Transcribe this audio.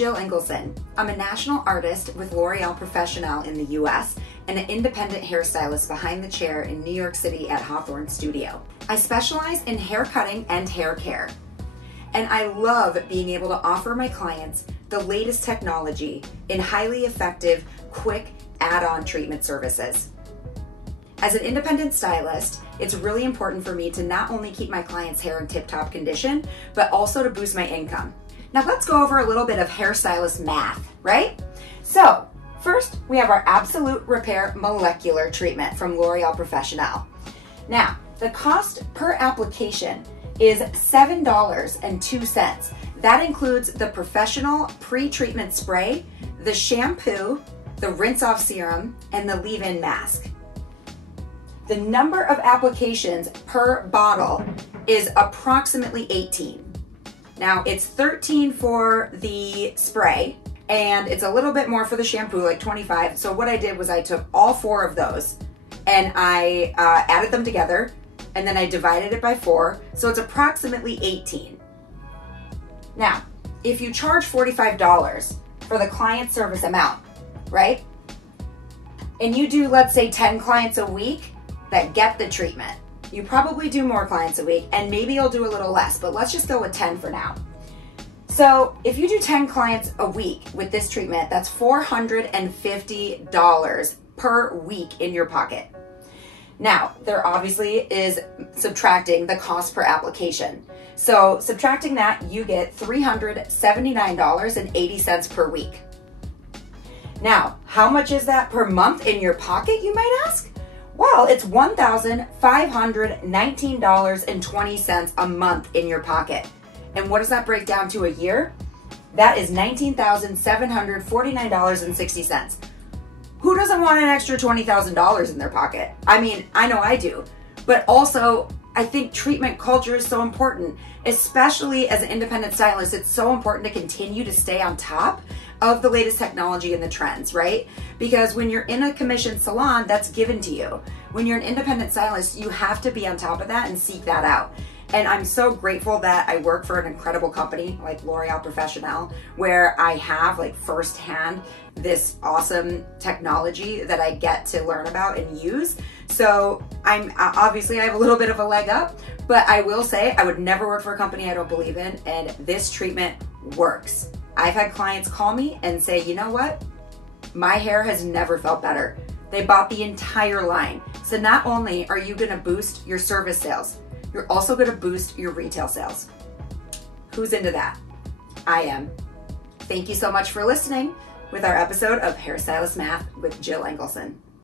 Jill Engelsen. I'm a national artist with L'Oreal Professional in the US and an independent hairstylist behind the chair in New York City at Hawthorne Studio. I specialize in hair cutting and hair care. And I love being able to offer my clients the latest technology in highly effective, quick add-on treatment services. As an independent stylist, it's really important for me to not only keep my clients' hair in tip-top condition, but also to boost my income. Now let's go over a little bit of hairstylist math, right? So first, we have our Absolut Repair Molecular treatment from L'Oreal Professional. Now, the cost per application is $7.02. That includes the professional pre-treatment spray, the shampoo, the rinse-off serum, and the leave-in mask. The number of applications per bottle is approximately 18. Now, it's 13 for the spray, and it's a little bit more for the shampoo, like 25. So what I did was I took all 4 of those and I added them together, and then I divided it by 4. So it's approximately 18. Now, if you charge $45 for the client service amount, right? And you do, let's say, 10 clients a week that get the treatment. You probably do more clients a week, and maybe you'll do a little less, but let's just go with 10 for now. So if you do 10 clients a week with this treatment, that's $450 per week in your pocket. Now, there obviously is subtracting the cost per application. So subtracting that, you get $379.80 per week. Now, how much is that per month in your pocket, you might ask? Well, it's $1,519.20 a month in your pocket. And what does that break down to a year? That is $19,749.60. Who doesn't want an extra $20,000 in their pocket? I mean, I know I do. But also, I think treatment culture is so important, especially as an independent stylist. It's so important to continue to stay on top of the latest technology and the trends, right? Because when you're in a commissioned salon, that's given to you. When you're an independent stylist, you have to be on top of that and seek that out. And I'm so grateful that I work for an incredible company like L'Oreal Professional, where I have like firsthand this awesome technology that I get to learn about and use. So obviously I have a little bit of a leg up, but I will say I would never work for a company I don't believe in, and this treatment works. I've had clients call me and say, you know what? My hair has never felt better. They bought the entire line. So not only are you gonna boost your service sales, you're also gonna boost your retail sales. Who's into that? I am. Thank you so much for listening with our episode of Hairstylist Math with Jill Engelsen.